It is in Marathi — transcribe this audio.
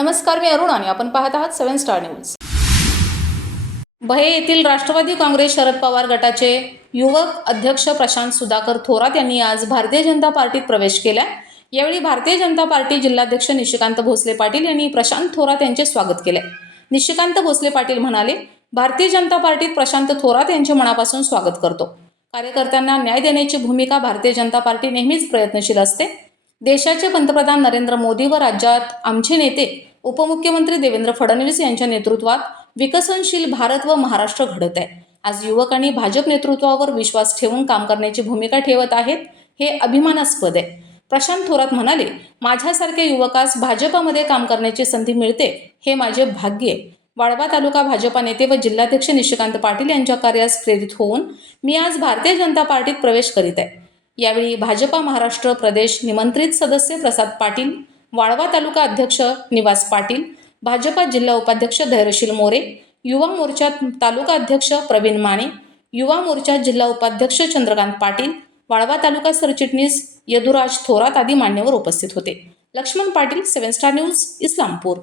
नमस्कार मी अरुण आणि आपण पाहत आहात सेव्हन स्टार न्यूज. भये येथील राष्ट्रवादी काँग्रेस शरद पवार गटाचे युवक अध्यक्ष प्रशांत सुधाकर थोरात यांनी आज भारतीय जनता पार्टीत प्रवेश केला यावेळी भारतीय जनता पार्टी जिल्हाध्यक्ष निशिकांत भोसले पाटील यांनी प्रशांत थोरात यांचे स्वागत केले निशिकांत भोसले पाटील म्हणाले भारतीय जनता पार्टीत प्रशांत थोरात यांचे मनापासून स्वागत करतो. कार्यकर्त्यांना न्याय देण्याची भूमिका भारतीय जनता पार्टी नेहमीच प्रयत्नशील असते. देशाचे पंतप्रधान नरेंद्र मोदी व राज्यात आमचे नेते उपमुख्यमंत्री देवेंद्र फडणवीस यांच्या नेतृत्वात विकसनशील भारत व महाराष्ट्र घडत आहे. आज युवकांनी भाजप नेतृत्वावर विश्वास ठेवून काम करण्याची भूमिका ठेवत आहेत हे अभिमानास्पद आहे. प्रशांत थोरात म्हणाले माझ्यासारख्या युवकास भाजपामध्ये काम करण्याची संधी मिळते हे माझे भाग्य आहे. वाळवा तालुका भाजपा नेते व जिल्हाध्यक्ष निशिकांत पाटील यांच्या कार्यास प्रेरित होऊन मी आज भारतीय जनता पार्टीत प्रवेश करीत आहे. यावेळी भाजपा महाराष्ट्र प्रदेश निमंत्रित सदस्य प्रसाद पाटील वाळवा तालुका अध्यक्ष निवास पाटील भाजपा जिल्हा उपाध्यक्ष धैर्यशील मोरे युवा मोर्चा तालुका अध्यक्ष प्रवीण माने युवा मोर्चा जिल्हा उपाध्यक्ष चंद्रकांत पाटील वाळवा तालुका सरचिटणीस यदुराज थोरात आदी मान्यवर उपस्थित होते. Laxman Patil seven star news Islampur.